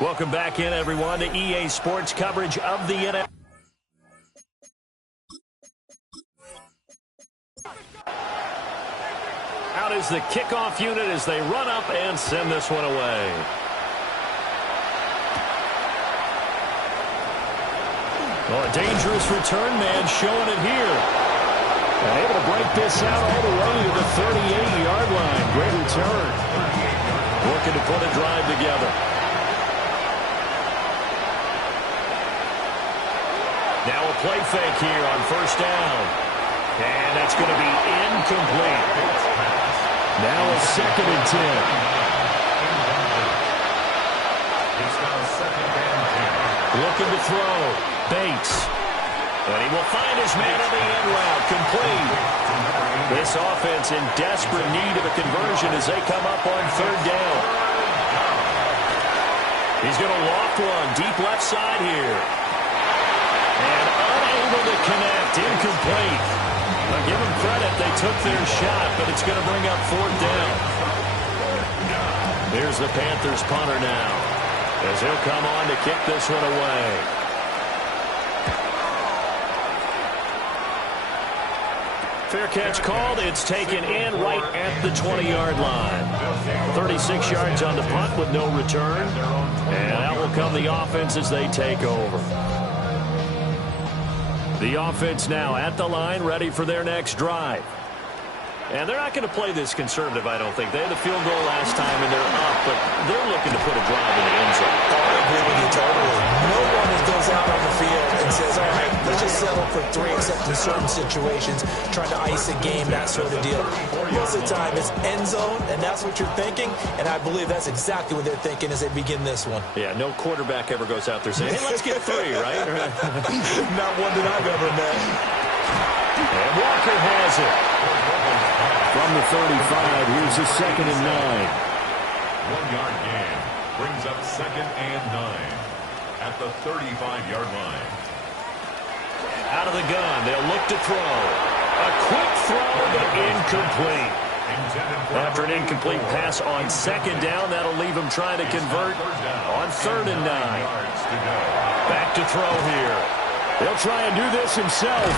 Welcome back in, everyone, to EA Sports coverage of the NFL. Out is the kickoff unit as they run up and send this one away. Oh, a dangerous return man showing it here. And able to break this out all the way to the 38-yard line. Great return. Working to put a drive together. Now a play fake here on first down. And that's going to be incomplete. Now a 2nd and 10. Looking to throw. Bates. And he will find his man on the end route. Complete. This offense in desperate need of a conversion as they come up on 3rd down. He's going to loft one. Deep left side here. And unable to connect. Incomplete. Now give them credit. They took their shot, but it's going to bring up 4th down. Here's the Panthers punter now, as he'll come on to kick this one away. Fair catch called. It's taken in right at the 20-yard line. 36 yards on the punt with no return. And out will come the offense as they take over. The offense now at the line, ready for their next drive. And they're not going to play this conservative, I don't think. They had the field goal last time, and they're up, but they're looking to put a drive in the end zone. I agree with you totally. No one goes out on the field and says, all right, let's just settle for 3, except in certain situations, trying to ice a game, that sort of deal. Most of the time, it's end zone, and that's what you're thinking, and I believe that's exactly what they're thinking as they begin this one. Yeah, no quarterback ever goes out there saying, hey, let's get 3, right? Not one that I've ever met. And Walker has it. From the 35, here's a 2nd and 9. 1-yard gain brings up 2nd and 9 at the 35-yard line. Out of the gun, they'll look to throw. A quick throw, but incomplete. After an incomplete pass on 2nd down, that'll leave him trying to convert on 3rd and 9. Back to throw here. He'll try and do this himself.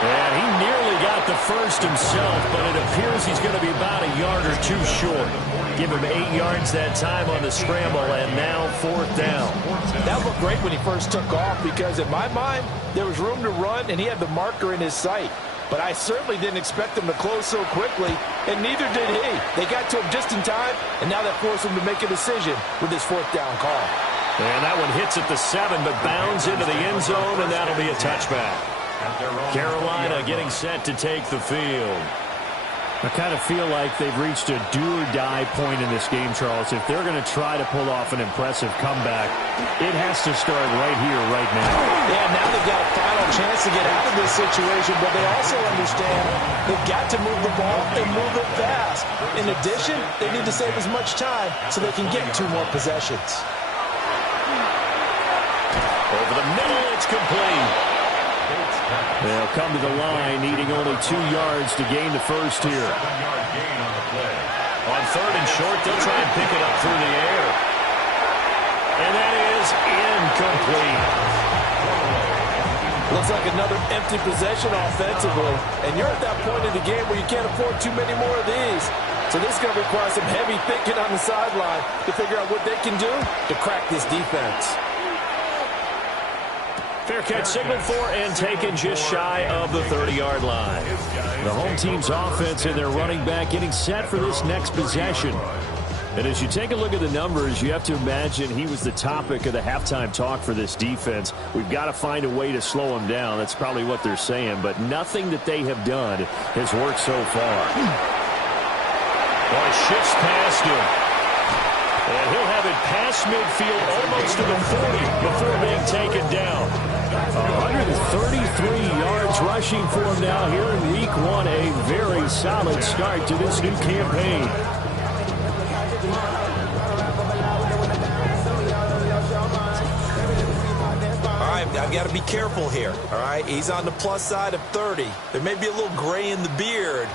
And he nearly got the first himself, but it appears he's going to be about a yard or 2 short. Give him 8 yards that time on the scramble, and now 4th down. That looked great when he first took off because, in my mind, there was room to run, and he had the marker in his sight. But I certainly didn't expect him to close so quickly, and neither did he. They got to him just in time, and now that forced him to make a decision with his 4th down call. And that one hits at the 7, but bounds into the end zone, and that'll be a touchback. Carolina getting set to take the field. I kind of feel like they've reached a do-or-die point in this game, Charles. If they're going to try to pull off an impressive comeback, it has to start right here, right now. Yeah, now they've got a final chance to get out of this situation, but they also understand they've got to move the ball and move it fast. In addition, they need to save as much time so they can get 2 more possessions. Over the middle, it's complete. They'll come to the line, needing only 2 yards to gain the first here. On 3rd and short, they'll try and pick it up through the air. And that is incomplete. Looks like another empty possession offensively. And you're at that point in the game where you can't afford too many more of these. So this is going to require some heavy thinking on the sideline to figure out what they can do to crack this defense. Fair catch signaled for and taken just shy of the 30-yard line. The home team's offense and their running back getting set for this next possession. And as you take a look at the numbers, you have to imagine he was the topic of the halftime talk for this defense. We've got to find a way to slow him down. That's probably what they're saying, but nothing that they have done has worked so far. Boy, shifts past him. And he'll have it past midfield almost to the 40 before being taken down. 133 yards rushing for him now here in week 1. A very solid start to this new campaign. All right, I've got to be careful here. All right, he's on the plus side of 30. There may be a little gray in the beard.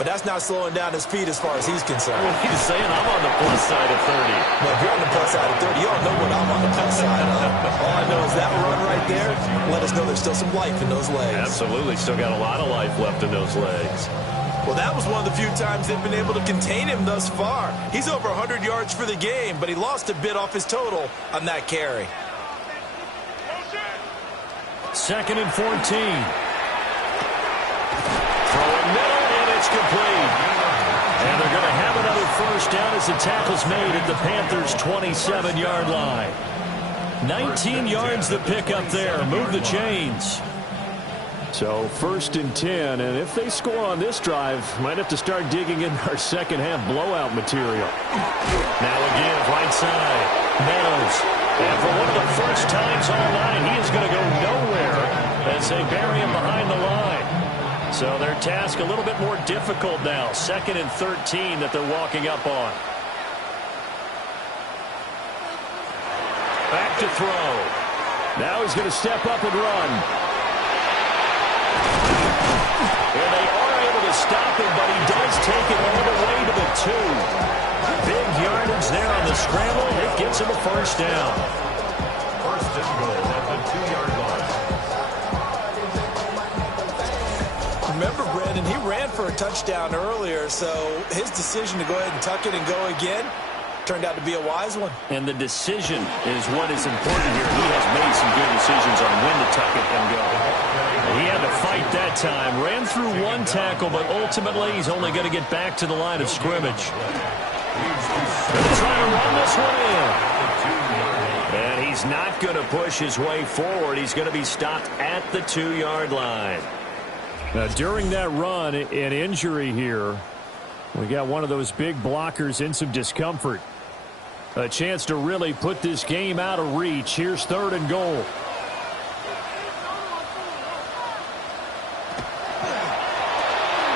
but that's not slowing down his speed as far as he's concerned. Well, he's saying I'm on the plus side of 30. Well, if you're on the plus side of 30, you don't know what I'm on the plus side of. All I know is that run right there let us know there's still some life in those legs. Absolutely. Still got a lot of life left in those legs. Well, that was one of the few times they've been able to contain him thus far. He's over 100 yards for the game, but he lost a bit off his total on that carry. 2nd and 14. Throwing middle, and it's complete. And they're going to have another first down as the tackle's made at the Panthers' 27-yard line. 19 yards the pick up there. Move the chains. So 1st and 10, and if they score on this drive, might have to start digging in our second half blowout material. Now again, right side, Meadows. And for one of the first times all night, he is going to go nowhere as they bury him behind the line. So their task a little bit more difficult now. 2nd and 13 that they're walking up on. Back to throw. Now he's going to step up and run. And they are able to stop him, but he does take it all the way to the 2. Big yardage there on the scramble. It gets him a first down. First and goal at the 2-yard line. Remember, Brandon, he ran for a touchdown earlier, so his decision to go ahead and tuck it and go again turned out to be a wise one. And the decision is what is important here. He has made some good decisions on when to tuck it and go. He had to fight that time. Ran through one tackle, but ultimately he's only going to get back to the line of scrimmage. Going to try to run this one in. And he's not going to push his way forward. He's going to be stopped at the 2-yard line. Now, during that run, an injury here. We got one of those big blockers in some discomfort. A chance to really put this game out of reach. Here's 3rd and goal.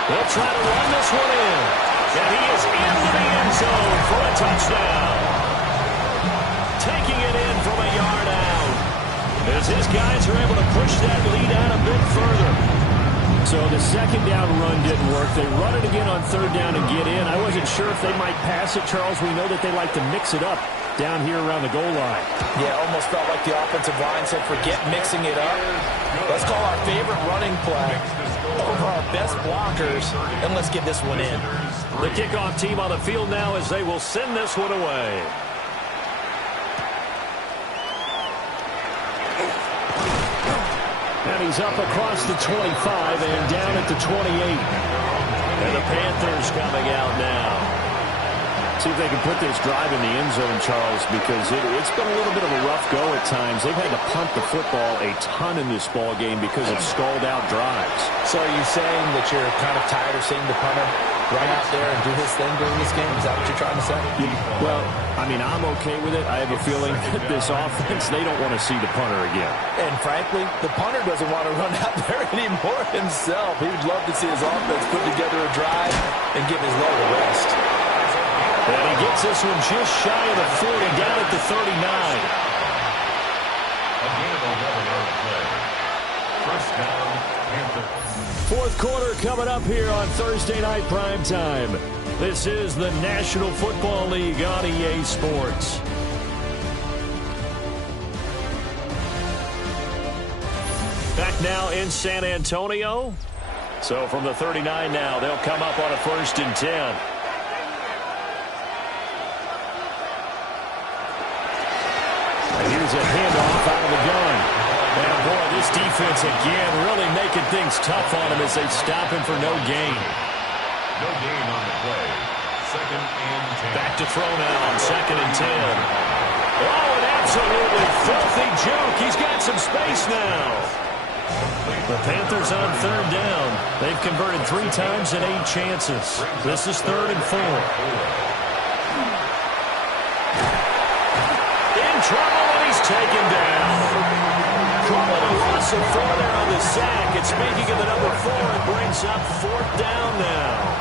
They'll try to run this one in. And he is into the end zone for a touchdown. Taking it in from a yard out. As his guys are able to push that lead out a bit further. So the 2nd down run didn't work. They run it again on 3rd down and get in. I wasn't sure if they might pass it, Charles. We know that they like to mix it up down here around the goal line. Yeah, almost felt like the offensive line said, forget mixing it up. Let's call our favorite running play over our best blockers, and let's get this one in. The kickoff team on the field now as they will send this one away. And he's up across the 25 and down at the 28. And the Panthers coming out now. See if they can put this drive in the end zone, Charles, because it's been a little bit of a rough go at times. They've had to punt the football a ton in this ball game because of stalled-out drives. So are you saying that you're kind of tired of seeing the punter run out there and do his thing during this game? Is that what you're trying to say? Well, I mean, I'm okay with it. I have a feeling that this offense, they don't want to see the punter again. And frankly, the punter doesn't want to run out there anymore himself. He would love to see his offense put together a drive and give his leg a rest. And he gets this one just shy of the 40, down at the 39. A gain of 11 on the play. First down, Panthers. 4th quarter coming up here on Thursday Night Primetime. This is the National Football League on EA Sports. Back now in San Antonio. So from the 39 now, they'll come up on a 1st and 10. Here's a handoff out of the gun. And boy, this defense again really making things tough on him as they stop him for no gain. No gain on the play. 2nd and 10. Back to throw now on 2nd and 10. Oh, an absolutely filthy juke. He's got some space now. The Panthers on 3rd down. They've converted 3 times in 8 chances. This is 3rd and 4. In trouble. Taken down. Trouble to loss of 4 there on the sack. And speaking of the number 4, it brings up 4th down now.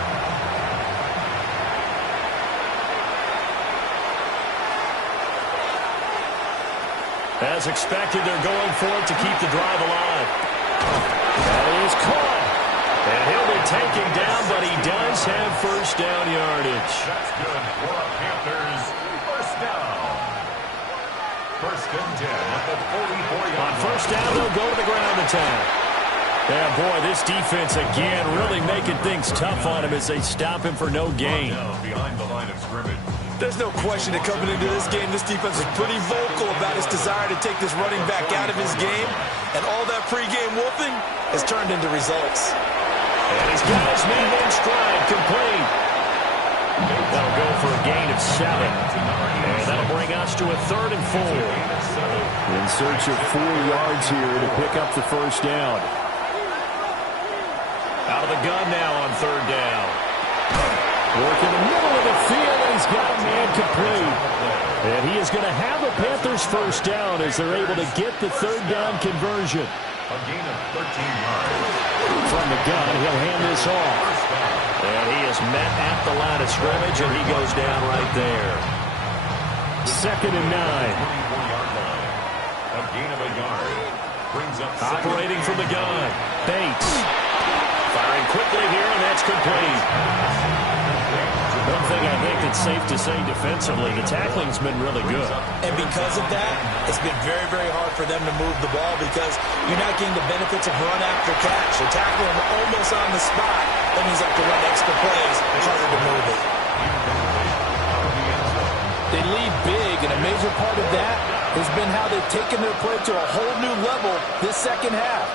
As expected, they're going for it to keep the drive alive. That is caught. And And he'll be taken down, but he does have first down yardage. That's good for a Panthers first down. First and 10 at the 44-yard line. On first down, they'll go to the ground attack. Yeah, boy, this defense again really making things tough on him as they stop him for no gain. Behind the line of scrimmage. There's no question that coming into this game, this defense is pretty vocal about his desire to take this running back out of his game. And all that pregame wolfing has turned into results. And he's got his man in stride, complete. That'll go for a gain of 7. And that'll bring us to a 3rd and 4. In search of 4 yards here to pick up the first down. Out of the gun now on 3rd down. Work in the middle of the field, and he's got a man complete. And he is going to have a Panthers first down as they're able to get the 3rd down conversion. A gain of 13 yards. From the gun, he'll hand this off. And he is met at the line of scrimmage, and he goes down right there. 2nd and 9. 24-yard line. A gain of a yard. Brings up Operating from the gun. Bates. Firing quickly here, and that's complete. One thing I think that's safe to say defensively, the tackling's been really good. And because of that, it's been very, very hard for them to move the ball because you're not getting the benefits of run after catch. They tackle him almost on the spot. That means they have to run extra plays. Harder to move it. They lead big, and a major part of that has been how they've taken their play to a whole new level this second half.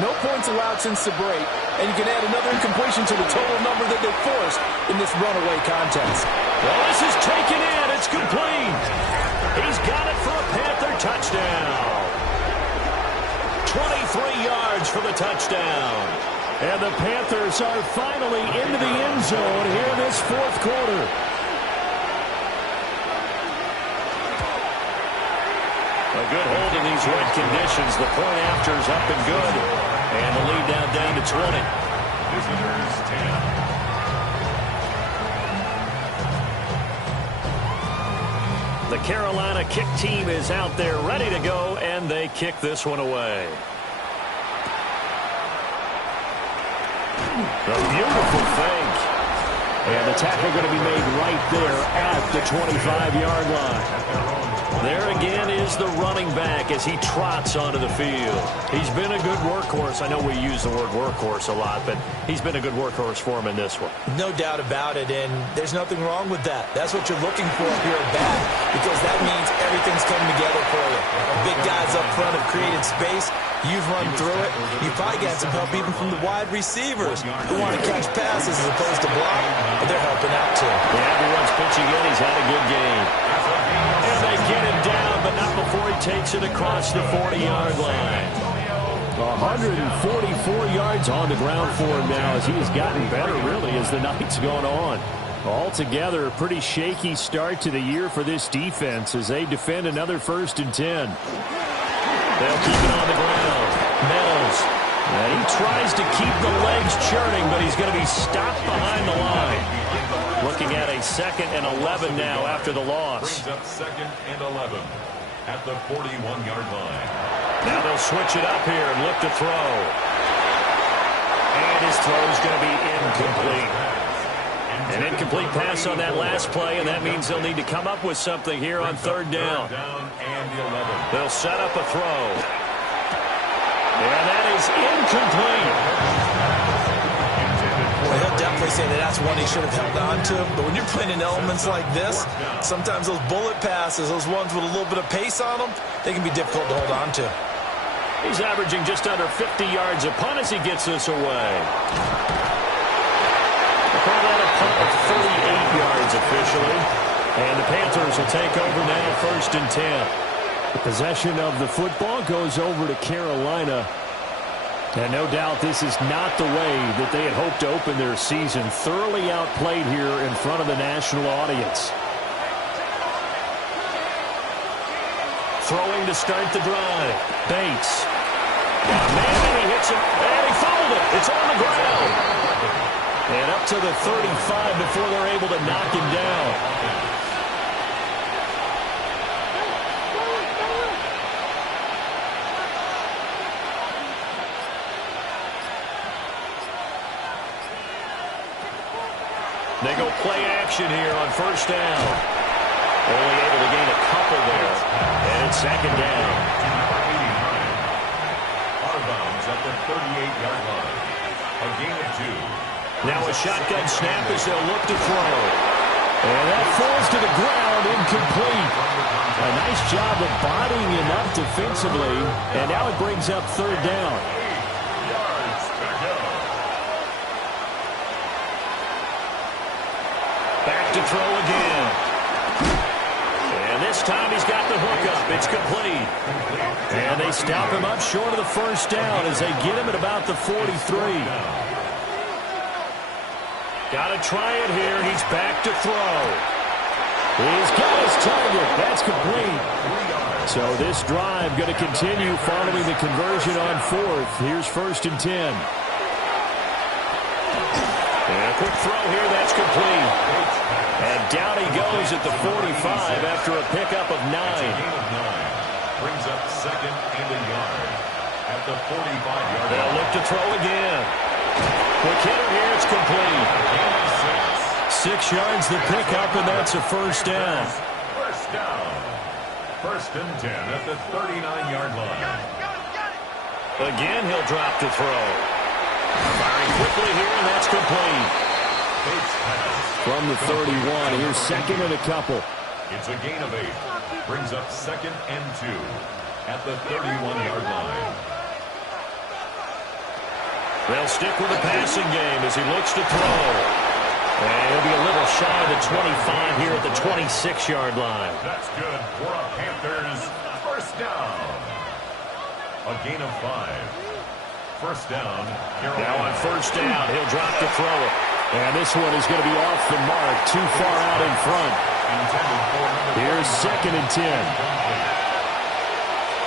No points allowed since the break, and you can add another incompletion to the total number that they forced in this runaway contest. Well, this is taken in. It's complete. He's got it for a Panther touchdown. 23 yards for the touchdown. And the Panthers are finally into the end zone here in this 4th quarter. A good hold in these wet conditions. The point after is up and good. And the lead now down to 20. Visitors 10. The Carolina kick team is out there ready to go, and they kick this one away. A beautiful fake. And the tackle going to be made right there at the 25-yard line. There again is the running back as he trots onto the field. He's been a good workhorse. I know we use the word workhorse a lot, but he's been a good workhorse for him in this one. No doubt about it, and there's nothing wrong with that. That's what you're looking for up here at bat because that means everything's coming together for you. Big guys up front have created space. You've run through it. You've probably got some help even from the wide receivers who want to catch passes as opposed to block, but they're helping out too. Yeah, everyone's pitching in. He's had a good game. And they get him down, but not before he takes it across the 40-yard line. 144 yards on the ground for him now as he has gotten better, really, as the night's gone on. Altogether, a pretty shaky start to the year for this defense as they defend another 1st and 10. They'll keep it on the ground. Meadows. And he tries to keep the legs churning, but he's going to be stopped behind the line. Looking at a 2nd and 11 now after the loss. Brings up 2nd and 11 at the 41-yard line. Now they'll switch it up here and look to throw. And his throw is going to be incomplete. An incomplete pass on that last play, and that means they'll need to come up with something here on 3rd down. They'll set up a throw. And that is incomplete. Well, he'll definitely say that that's one he should have held on to. But when you're playing in elements like this, sometimes those bullet passes, those ones with a little bit of pace on them, they can be difficult to hold on to. He's averaging just under 50 yards a punt as he gets this away. Call that a punt of 38 yards officially. And the Panthers will take over now 1st and 10. The possession of the football goes over to Carolina. And no doubt this is not the way that they had hoped to open their season. Thoroughly outplayed here in front of the national audience. Throwing to start the drive. Bates. Got a man and he hits it. And he fouled it. It's on the ground. And up to the 35 before they're able to knock him down. They go play action here on first down. Only able to gain a couple there. And it's second down. Out of bounds at the 38-yard line. A gain of 2. Now a shotgun snap as they'll look to throw. And that falls to the ground, incomplete. A nice job of bodying him up defensively. And now it brings up third down. 8 yards to go. Back to throw again. And this time he's got the hook up. It's complete. And they stop him up short of the first down as they get him at about the 43. Got to try it here. He's back to throw. He's got his target. That's complete. So this drive going to continue following the conversion on fourth. Here's 1st and 10. And a quick throw here. That's complete. And down he goes at the 45 after a pickup of 9. Brings up second and a yard at the 45-yard line. They'll look to throw again. Quick hitter here. It's complete. 6 yards the pickup, and that's a first down. First down. 1st and 10 at the 39-yard line. Again, he'll drop to throw. Firing quickly here, and that's complete. From the 31, here's second and a couple. It's a gain of 8. Brings up second and 2 at the 31-yard line. They'll stick with the passing game as he looks to throw. And he'll be a little shy of the 25 here at the 26-yard line. That's good for a Panthers first down. A gain of 5. First down. Now on first down, he'll drop to throw it. And this one is going to be off the mark, too far out in front. Here's 2nd and 10.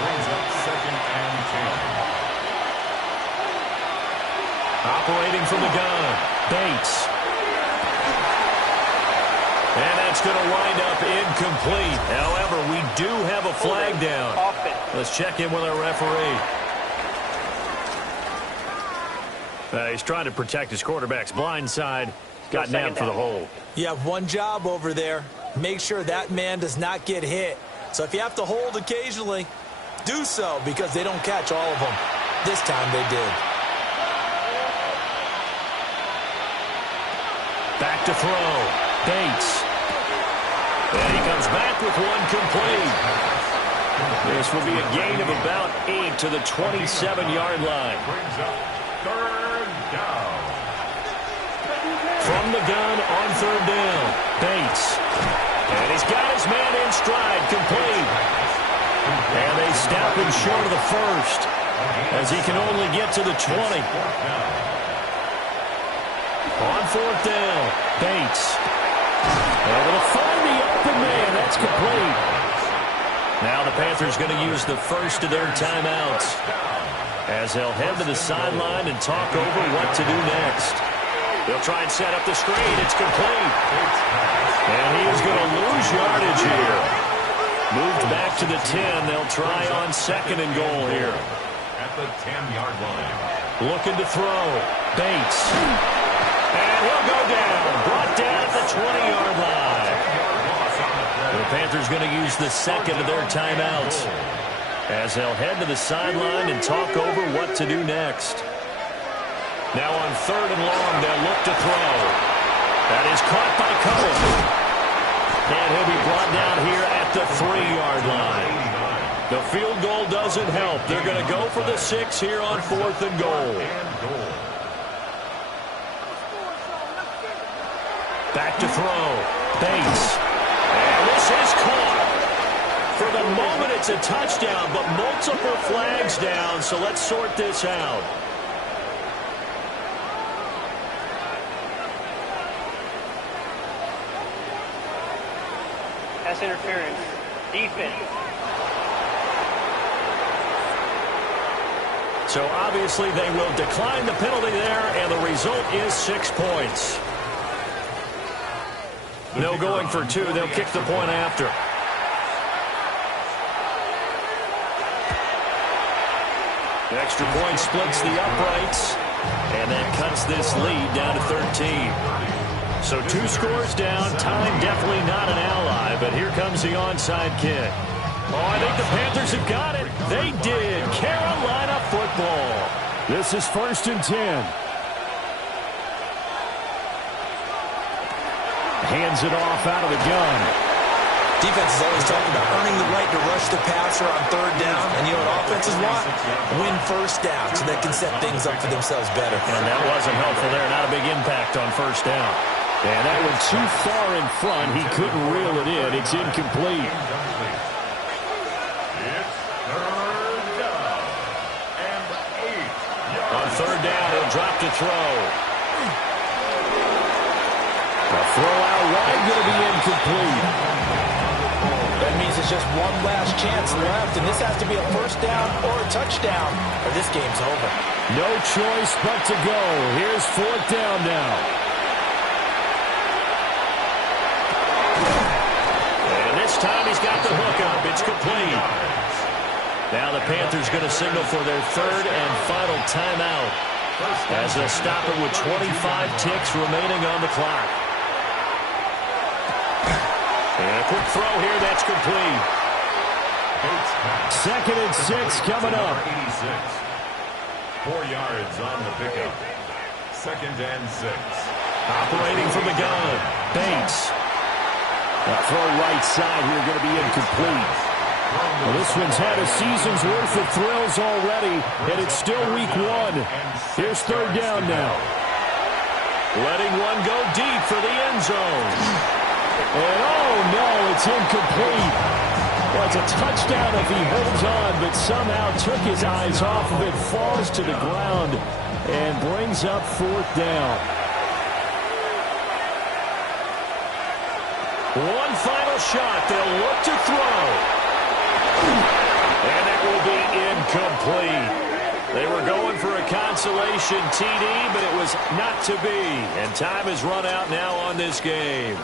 Brings up 2nd and 10. Operating from the gun, Bates. And that's going to wind up incomplete. However, we do have a flag down. Let's check in with our referee. He's trying to protect his quarterback's blind side. Got nabbed for the hold. You have one job over there. Make sure that man does not get hit. So if you have to hold occasionally, do so because they don't catch all of them. This time they did. Back to throw. Bates. And he comes back with one complete. This will be a gain of about 8 to the 27-yard line. Brings up third down. From the gun on third down, Bates. And he's got his man in stride, complete. And they stop him short of the first as he can only get to the 20. On fourth down, Bates. Able to find the open man. That's complete. Now the Panthers going to use the first of their timeouts as they'll head to the sideline and talk over what to do next. They'll try and set up the screen. It's complete. And he is going to lose yardage here. Moved back to the 10. They'll try on 2nd and goal here. At the 10-yard line. Looking to throw. Bates. And he'll go down. Brought down at the 20-yard line. The Panthers going to use the second of their timeouts as they'll head to the sideline and talk over what to do next. Now on 3rd and long, they'll look to throw. That is caught by Cohen. And he'll be brought down here at the 3-yard line. The field goal doesn't help. They're going to go for the 6 here on 4th and goal. Back to throw. Bates. And this is caught. For the moment, it's a touchdown, but multiple flags down, so let's sort this out. Pass interference. Defense. So obviously they will decline the penalty there, and the result is 6 points. No going for 2. They'll kick the point after. Extra point splits the uprights, and that cuts this lead down to 13. So 2 scores down. Time definitely not an ally, but here comes the onside kick. Oh, I think the Panthers have got it. They did. Carolina football. This is 1st and 10. Hands it off out of the gun. Defense is always talking about earning the right to rush the passer on 3rd down. And you know what offenses want? Win 1st down so they can set things up for themselves better. And that wasn't helpful there. Not a big impact on 1st down. And that went too far in front. He couldn't reel it in. It's incomplete. On 3rd down, he'll drop to throw. The throw out wide going to be incomplete. That means it's just one last chance left, and this has to be a 1st down or a touchdown, or this game's over. No choice but to go. Here's 4th down now. And this time he's got the hook up. It's complete. Now the Panthers going to signal for their 3rd and final timeout as they'll stop it with 25 ticks remaining on the clock. And a quick throw here, that's complete. 2nd and 6 coming up. 4 yards on the pickup. 2nd and 6. Operating from the gun, Bates. That throw right side here going to be incomplete. Well, this one's had a season's worth of thrills already, and it's still week 1. Here's 3rd down now. Letting one go deep for the end zone. And oh no, it's incomplete. Well, it's a touchdown if he holds on, but somehow took his eyes off of it, falls to the ground, and brings up 4th down. One final shot. They'll look to throw. And it will be incomplete. They were going for a consolation TD, but it was not to be. And time has run out now on this game.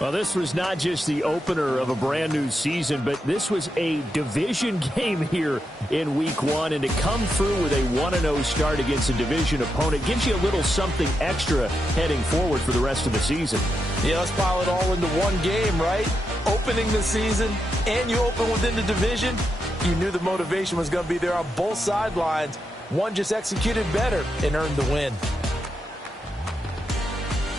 Well, this was not just the opener of a brand new season, but this was a division game here in week 1. And to come through with a 1-0 start against a division opponent gives you a little something extra heading forward for the rest of the season. Yeah, let's pile it all into one game, right? Opening the season, and you open within the division. You knew the motivation was going to be there on both sidelines. One just executed better and earned the win.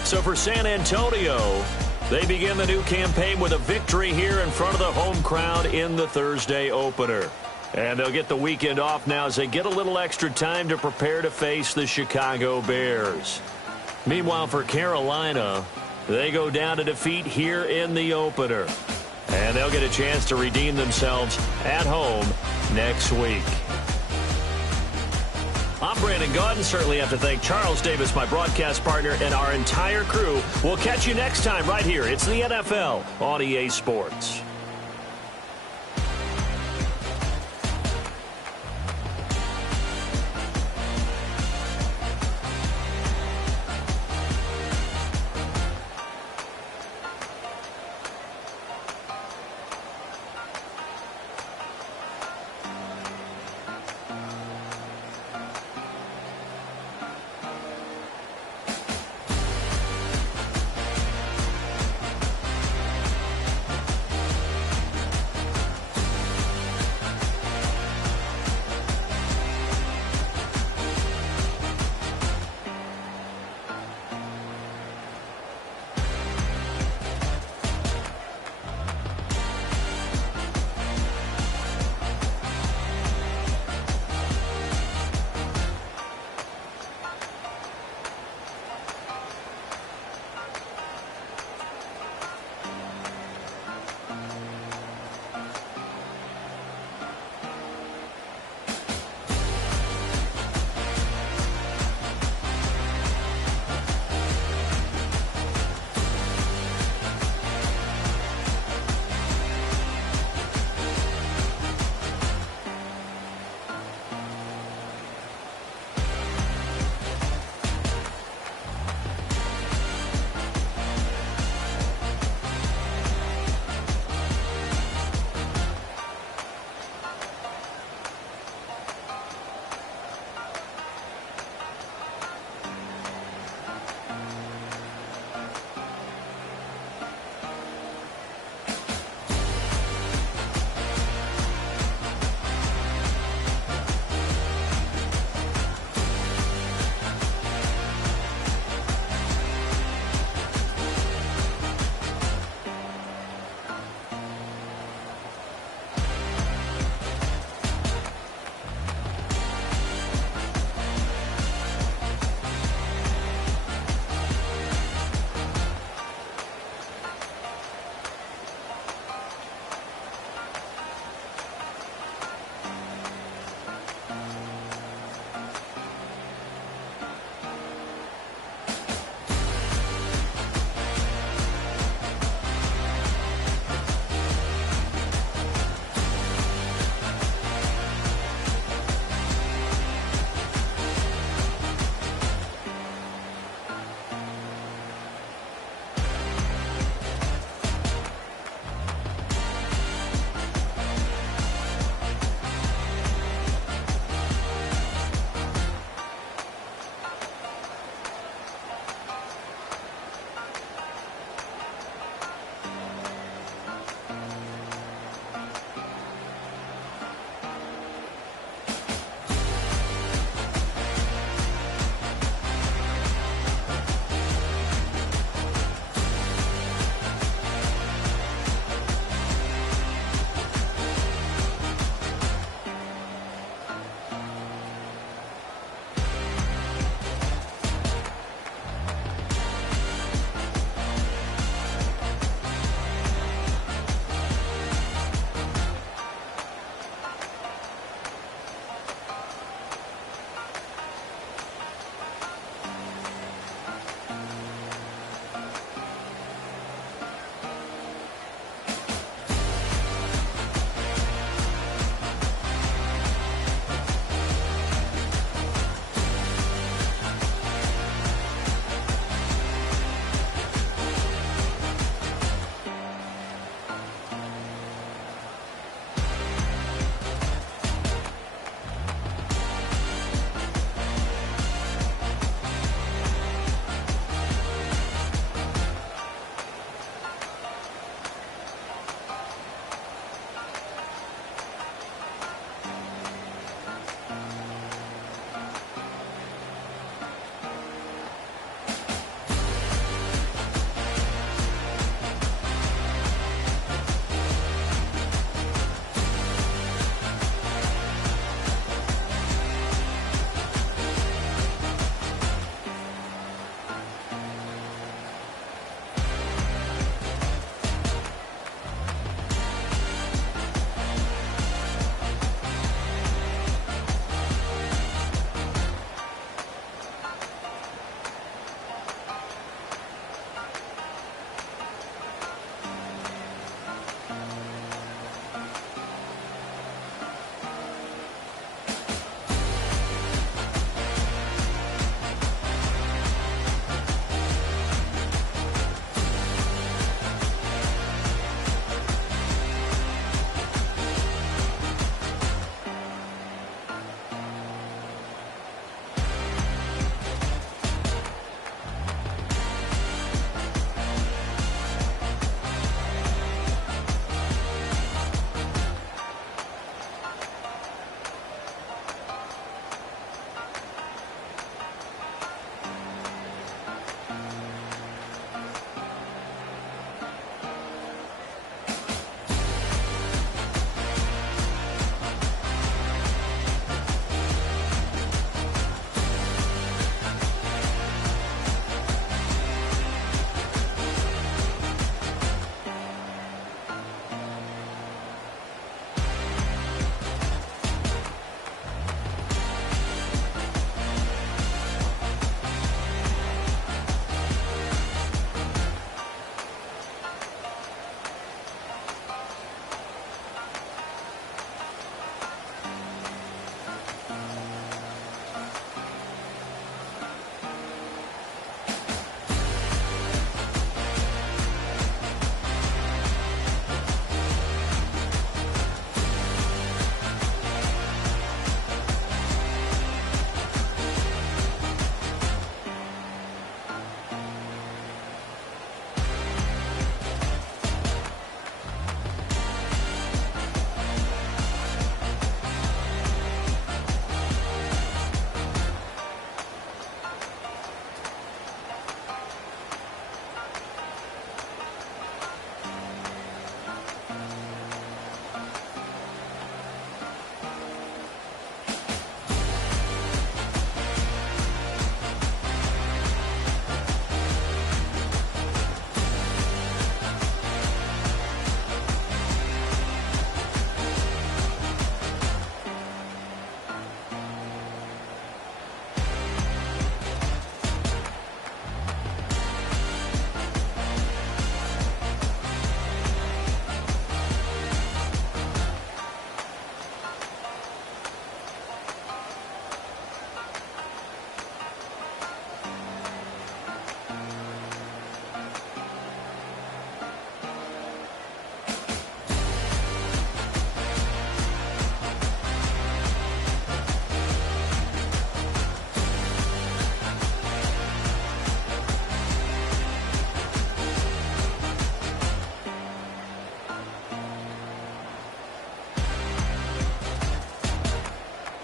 So for San Antonio, they begin the new campaign with a victory here in front of the home crowd in the Thursday opener. And they'll get the weekend off now as they get a little extra time to prepare to face the Chicago Bears. Meanwhile, for Carolina, they go down to defeat here in the opener. And they'll get a chance to redeem themselves at home next week. I'm Brandon Gaudin. Certainly have to thank Charles Davis, my broadcast partner, and our entire crew. We'll catch you next time right here. It's the NFL on EA Sports.